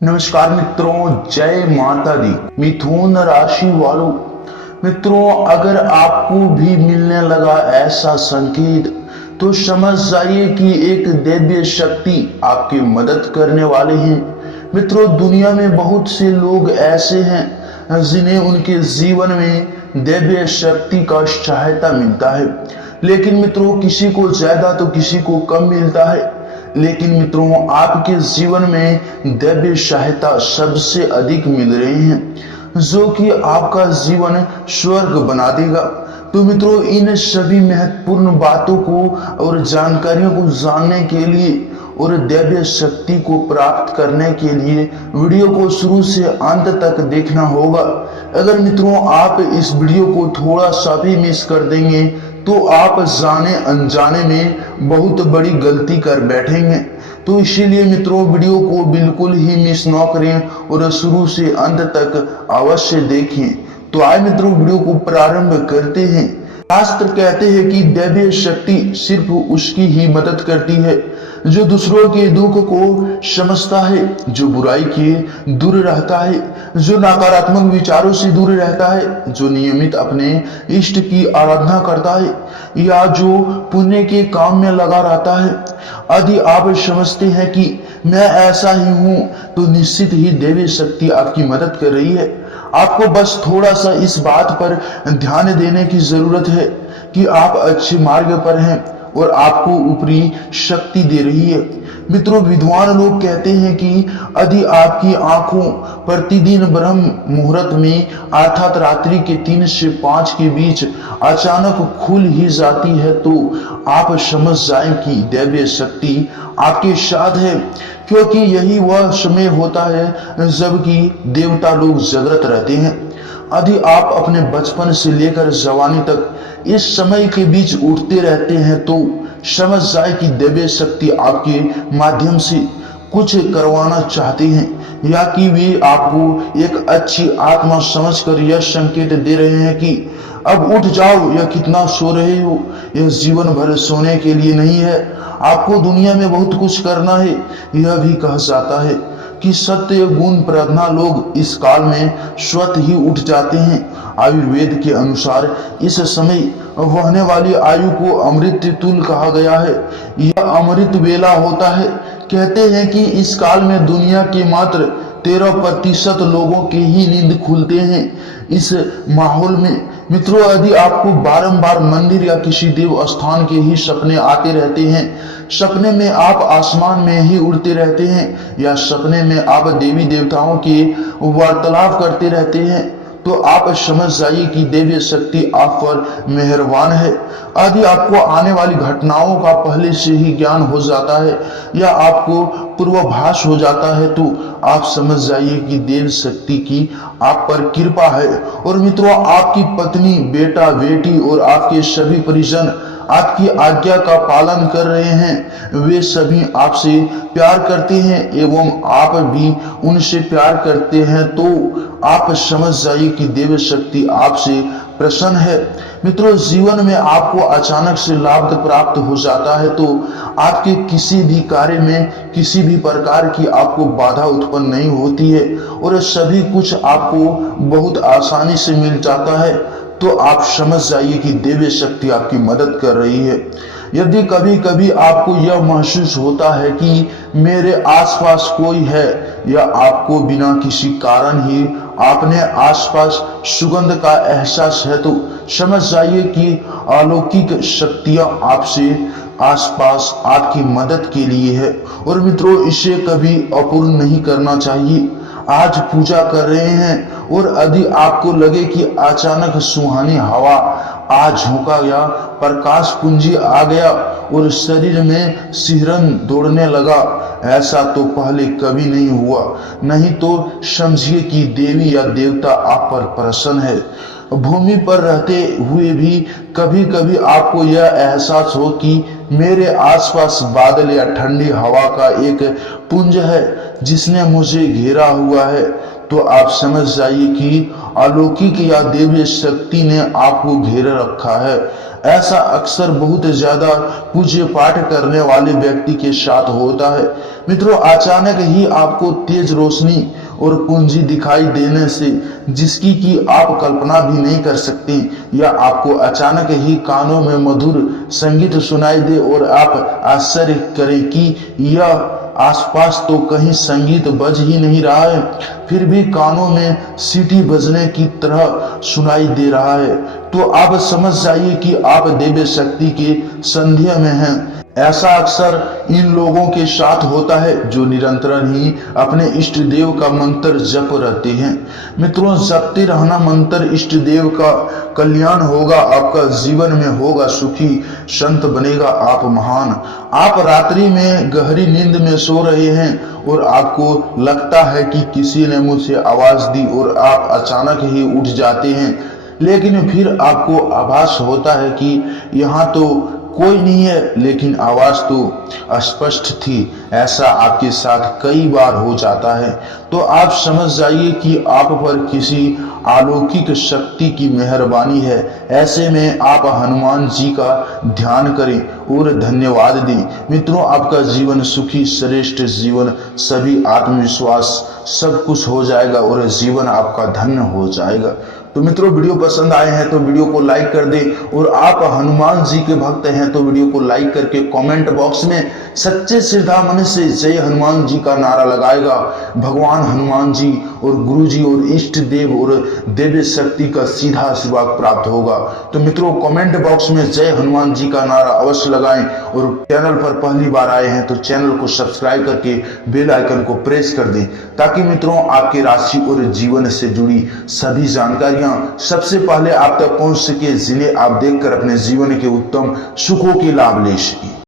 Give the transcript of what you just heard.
नमस्कार मित्रों, जय माता दी। मिथुन राशि वालों, मित्रों अगर आपको भी मिलने लगा ऐसा संकेत तो समझ जाइए कि एक दिव्य शक्ति आपकी मदद करने वाले हैं। मित्रों दुनिया में बहुत से लोग ऐसे हैं जिन्हें उनके जीवन में दिव्य शक्ति का सहायता मिलता है, लेकिन मित्रों किसी को ज्यादा तो किसी को कम मिलता है। लेकिन मित्रों आपके जीवन में दिव्य सहायता सबसे अधिक मिल रही है, जो कि आपका जीवन स्वर्ग बना देगा। तो मित्रों इन सभी महत्वपूर्ण बातों को और जानकारियों को जानने के लिए और दिव्य शक्ति को प्राप्त करने के लिए वीडियो को शुरू से अंत तक देखना होगा। अगर मित्रों आप इस वीडियो को थोड़ा सा भी मिस कर देंगे तो आप जाने अनजाने में बहुत बड़ी गलती कर बैठेंगे। तो इसीलिए मित्रों वीडियो को बिल्कुल ही मिस न करें और शुरू से अंत तक अवश्य देखें। तो आए मित्रों वीडियो को प्रारंभ करते हैं। शास्त्र कहते हैं कि दैवीय शक्ति सिर्फ उसकी ही मदद करती है जो दूसरों के दुख को समझता है, जो बुराई के दूर रहता है, जो नकारात्मक विचारों से दूर रहता है, जो नियमित अपने इष्ट की आराधना करता है या जो पुण्य के काम में लगा रहता है। यदि आप समझते हैं कि मैं ऐसा ही हूं तो निश्चित ही दैवीय शक्ति आपकी मदद कर रही है। आपको बस थोड़ा सा इस बात पर ध्यान देने की जरूरत है कि आप अच्छे मार्ग पर हैं और आपको ऊपरी शक्ति दे रही है। मित्रों विद्वान लोग कहते हैं कि यदि आपकी आंखों प्रतिदिन ब्रह्म मुहूर्त में अर्थात रात्रि के 3 से 5 के बीच अचानक खुल ही जाती है तो आप समझ जाएं कि दैवीय शक्ति आपके साथ है, क्योंकि यही वह समय होता है जबकि देवता लोग जागृत रहते हैं। यदि आप अपने बचपन से लेकर जवानी तक इस समय के बीच उठते रहते हैं तो समझ जाए कि दैवीय शक्ति आपके माध्यम से कुछ करवाना चाहते हैं, या कि वे आपको एक अच्छी आत्मा समझकर यह संकेत दे रहे हैं कि अब उठ जाओ, या कितना सो रहे हो, यह जीवन भर सोने के लिए नहीं है, आपको दुनिया में बहुत कुछ करना है। यह भी कहा जाता है कि सत्य गुण प्रार्थना लोग इस काल में स्वतः ही उठ जाते हैं। आयुर्वेद के अनुसार इस समय बहने वाली आयु को अमृत तुल्य कहा गया है। यह अमृत वेला होता है। कहते हैं कि इस काल में दुनिया के मात्र 13% लोगों के ही नींद खुलते हैं। इस माहौल में मित्रों यदि आपको बारंबार मंदिर या किसी देव स्थान के ही सपने आते रहते हैं, सपने में आप आसमान में ही उड़ते रहते हैं, या सपने में आप देवी देवताओं के वार्तालाप करते रहते हैं, तो आप समझ जाइए कि दैवीय शक्ति आप पर मेहरबान है। यदि आपको आने वाली घटनाओं का पहले से ही ज्ञान हो जाता है या आपको पूर्वाभास हो जाता है तो आप समझ जाइए कि देव शक्ति की आप पर कृपा है। और मित्रों आपकी पत्नी, बेटा, बेटी और आपके सभी परिजन आपकी आज्ञा का पालन कर रहे हैं। वे सभी आपसे प्यार करते हैं एवं आप भी उनसे प्यार करते हैं, तो आप समझ जाइए कि देव शक्ति आपसे प्रसन्न है। मित्रों जीवन में आपको अचानक से लाभ प्राप्त हो जाता है तो आपके किसी भी कार्य में किसी भी प्रकार की आपको बाधा उत्पन्न नहीं होती है और सभी कुछ आपको बहुत आसानी से मिल जाता है, तो आप समझ जाइए कि दिव्य शक्ति आपकी मदद कर रही है। यदि कभी कभी आपको यह महसूस होता है कि मेरे आसपास कोई है, या आपको बिना किसी कारण ही अपने आसपास सुगंध का एहसास है, तो समझ जाइए कि अलौकिक शक्तियां आपसे आसपास आपकी मदद के लिए है। और मित्रों इसे कभी अपूर्ण नहीं करना चाहिए। आज पूजा कर रहे हैं और यदि आपको लगे कि अचानक सुहानी हवा आ झोंका या प्रकाश पुंजी आ गया और शरीर में सिहरन दौड़ने लगा, ऐसा तो पहले कभी नहीं हुआ, नहीं तो समझिए कि देवी या देवता आप पर प्रसन्न है। भूमि पर रहते हुए भी कभी कभी आपको यह एहसास हो कि मेरे आसपास बादल या ठंडी हवा का एक पुंज है जिसने मुझे घेरा हुआ है, तो आप समझ जाइए कि अलौकिक या देवी शक्ति ने आपको घेरे रखा है। ऐसा अक्सर बहुत ज्यादा पूज्य पाठ करने वाले व्यक्ति के साथ होता है। मित्रों, अचानक ही आपको तेज रोशनी और पूंजी दिखाई देने से जिसकी कि आप कल्पना भी नहीं कर सकते, या आपको अचानक ही कानों में मधुर संगीत सुनाई दे और आप आश्चर्य करें कि यह आसपास तो कहीं संगीत बज ही नहीं रहा है, फिर भी कानों में सीटी बजने की तरह सुनाई दे रहा है, तो आप समझ जाइए कि आप देवी शक्ति के संध्या में हैं। ऐसा अक्सर इन लोगों के साथ होता है जो निरंतर ही अपने इष्ट देव का मंत्र जप रहते हैं। मित्रों, जपते रहना मंत्र इष्ट देव का कल्याण होगा, आपका जीवन में होगा सुखी, संत बनेगा आप महान। आप रात्रि में गहरी नींद में सो रहे हैं और आपको लगता है कि किसी ने मुझसे आवाज दी और आप अचानक ही उठ जाते हैं, लेकिन फिर आपको आभास होता है कि यहाँ तो कोई नहीं है, लेकिन आवाज तो स्पष्ट थी। ऐसा आपके साथ कई बार हो जाता है, तो आप समझ जाइए कि आप पर किसी अलौकिक शक्ति की मेहरबानी है। ऐसे में आप हनुमान जी का ध्यान करें और धन्यवाद दें। मित्रों, आपका जीवन सुखी, श्रेष्ठ जीवन, सभी आत्मविश्वास सब कुछ हो जाएगा और जीवन आपका धन्य हो जाएगा। तो मित्रों, वीडियो पसंद आए हैं तो वीडियो को लाइक कर दें, और आप हनुमान जी के भक्त हैं तो वीडियो को लाइक करके कमेंट बॉक्स में सच्चे श्रद्धा मन से जय हनुमान जी का नारा लगाएगा। भगवान हनुमान जी और गुरु जी और इष्ट देव और देवी शक्ति का सीधा आशीर्वाद प्राप्त होगा। तो मित्रों, कमेंट बॉक्स में जय हनुमान जी का नारा अवश्य लगाएं, और चैनल पर पहली बार आए हैं तो चैनल को सब्सक्राइब करके बेल आइकन को प्रेस कर दें, ताकि मित्रों आपके राशि और जीवन से जुड़ी सभी जानकारी सबसे पहले आप तक पहुंच सके, जिन्हें आप देखकर अपने जीवन के उत्तम सुखों के लाभ ले सके।